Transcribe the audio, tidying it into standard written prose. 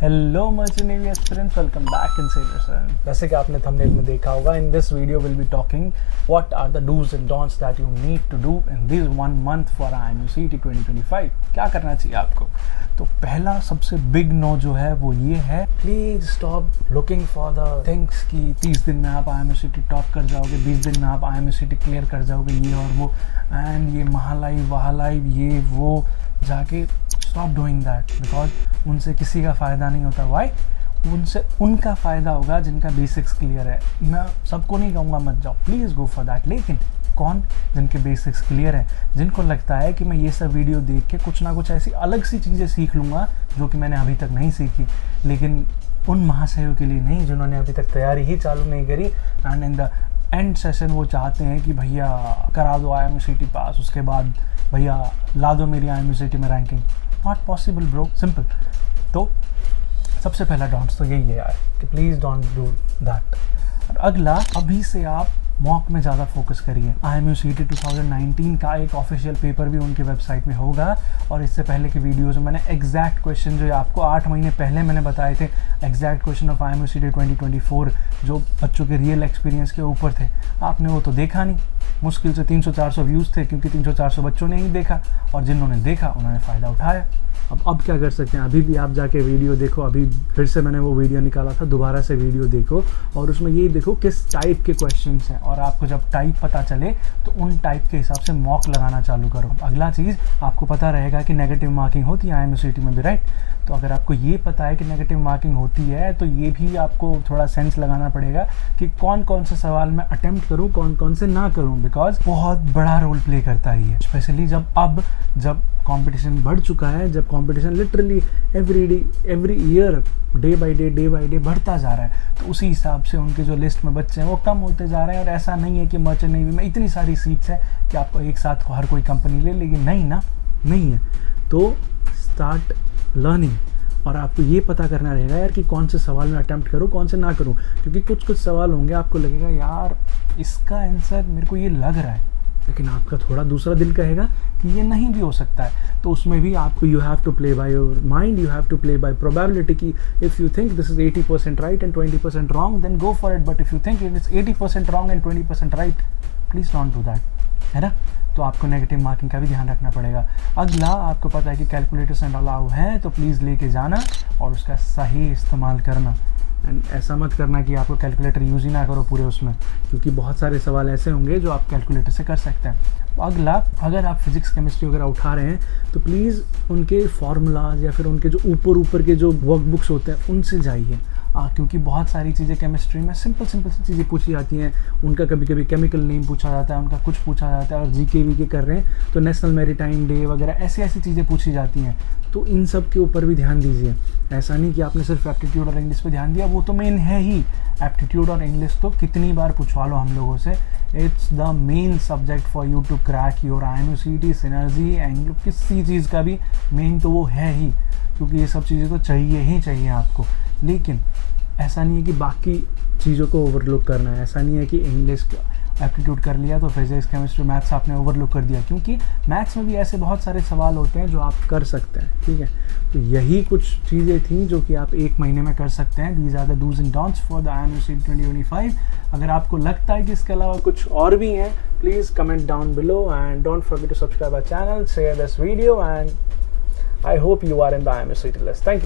Hello merchant navy aspirants, welcome back in sailor son. जैसे कि आपने थंबनेल में देखा होगा, in this video will be talking what are the dos and don'ts that you need to do in this 1 month for IMUCT 2025। क्या करना चाहिए आपको? तो पहला सबसे बिग नो जो है वो ये है, please stop looking for the things कि 30 दिन में आप IMUCT टॉप कर जाओगे, 20 दिन में आप IMUCT क्लियर कर जाओगे, ये और वो एंड ये महालाइव वहालाइव ये वो जाके स्टॉप डूइंग दैट, बिकॉज उनसे किसी का फ़ायदा नहीं होता। वाई? उनसे उनका फ़ायदा होगा जिनका बेसिक्स क्लियर है। मैं सबको नहीं कहूँगा मत जाओ, प्लीज़ गो फॉर दैट, लेकिन कौन? जिनके बेसिक्स क्लियर है, जिनको लगता है कि मैं ये सब वीडियो देख के कुछ ना कुछ ऐसी अलग सी चीज़ें सीख लूँगा जो कि मैंने अभी तक नहीं सीखी, लेकिन उन महाशयों के लिए नहीं जिन्होंने अभी तक तैयारी ही चालू नहीं करी and in the end session वो चाहते हैं कि भैया करा दो IMUCT पास, उसके बाद भैया ला दो मेरी IMUCT में ranking. Not possible bro, simple. तो सबसे पहला डॉन्ट्स तो यही है यार कि प्लीज़ डोंट डू दैट। अगला, अभी से आप मॉक में ज़्यादा फोकस करिए। IMUCT 2019 का एक ऑफिशियल पेपर भी उनकी वेबसाइट में होगा, और इससे पहले की वीडियोज़ में मैंने एग्जैक्ट क्वेश्चन जो आपको 8 महीने पहले मैंने बताए थे, एग्जैक्ट क्वेश्चन ऑफ IMUCT 2024 जो बच्चों के रियल एक्सपीरियंस के ऊपर थे, आपने वो तो देखा नहीं। मुश्किल से 300-400 व्यूज़ थे, क्योंकि 300-400 बच्चों ने ही देखा, और जिन्होंने देखा उन्होंने फ़ायदा उठाया। अब क्या कर सकते हैं? अभी भी आप जाके वीडियो देखो, अभी फिर से मैंने वो वीडियो निकाला था, दोबारा से वीडियो देखो और उसमें ये देखो किस टाइप के क्वेश्चंस हैं, और आपको जब टाइप पता चले तो उन टाइप के हिसाब से मॉक लगाना चालू करो। अगला चीज़, आपको पता रहेगा कि नेगेटिव मार्किंग होती है IMUCT में भी, राइट? तो अगर आपको ये पता है कि नेगेटिव मार्किंग होती है, तो ये भी आपको थोड़ा सेंस लगाना पड़ेगा कि कौन कौन से सवाल मैं अटेम्प्ट करूँ, कौन कौन से ना करूँ, बिकॉज बहुत बड़ा रोल प्ले करता है ये, स्पेशली जब कंपटीशन बढ़ चुका है, जब competition literally every year day by day बढ़ता जा रहा है, तो उसी हिसाब से उनके जो लिस्ट में बच्चे हैं वो कम होते जा रहे हैं। और ऐसा नहीं है कि मर्चेंट नेवी में इतनी सारी सीट्स हैं कि आपको एक साथ हर कोई कंपनी ले लेगी, नहीं है। तो स्टार्ट लर्निंग, और आपको ये पता करना रहेगा यार कि कौन से सवाल में अटेम्प्ट करूँ, कौन से ना करूँ, क्योंकि कुछ सवाल होंगे आपको लगेगा यार इसका आंसर मेरे को ये लग रहा है, लेकिन आपका थोड़ा दूसरा दिल कहेगा कि ये नहीं भी हो सकता है। तो उसमें भी आपको you have to play by your mind, you have to play by probability की if you think this is 80% right and 20% wrong, then go for it, but if you think it is 80% wrong and 20% right, please don't do that, है ना? तो आपको negative marking का भी ध्यान रखना पड़ेगा। अगला, आपको पता है कि कैलकुलेटर्स एंड अलाउ हैं, तो प्लीज़ लेके जाना और उसका सही इस्तेमाल करना। एंड ऐसा मत करना कि आपको कैलकुलेटर यूज़ ही ना करो पूरे उसमें, क्योंकि बहुत सारे सवाल ऐसे होंगे जो आप कैलकुलेटर से कर सकते हैं। अगला, अगर आप फिजिक्स केमिस्ट्री वगैरह उठा रहे हैं तो प्लीज़ उनके फार्मूलाज या फिर उनके जो ऊपर के जो वर्कबुक्स होते हैं उनसे जाइए, क्योंकि बहुत सारी चीज़ें केमिस्ट्री में सिंपल सी चीज़ें पूछी जाती हैं। उनका कभी कभी केमिकल नेम पूछा जाता है, उनका कुछ पूछा जाता है, और GK कर रहे हैं तो नेशनल मैरीटाइम डे वगैरह ऐसी चीज़ें पूछी जाती हैं। तो इन सब के ऊपर भी ध्यान दीजिए। ऐसा नहीं कि आपने सिर्फ एप्टीट्यूड और इंग्लिश पे ध्यान दिया, वो तो मेन है ही। एप्टीट्यूड और इंग्लिश तो कितनी बार पूछवा लो हम लोगों से, it's the main subject for you to crack your IMUCT, synergy, Anglo, किसी चीज़ का भी मेन तो वो है ही, क्योंकि ये सब चीज़ें तो चाहिए ही चाहिए आपको। लेकिन ऐसा नहीं है कि बाकी चीज़ों को ओवरलुक करना है, ऐसा नहीं है कि इंग्लिश एप्टीट्यूड कर लिया तो फिजिक्स केमिस्ट्री मैथ्स आपने ओवरलुक कर दिया, क्योंकि मैथ्स में भी ऐसे बहुत सारे सवाल होते हैं जो आप कर सकते हैं, ठीक है? तो यही कुछ चीज़ें थी जो कि आप 1 महीने में कर सकते हैं। These are the dos and don'ts for the IMUCT 2025। अगर आपको लगता है कि इसके अलावा कुछ और भी हैं, please comment down below and don't forget to subscribe our channel, share this video, and I hope you are in the IMUCT list. Thank you.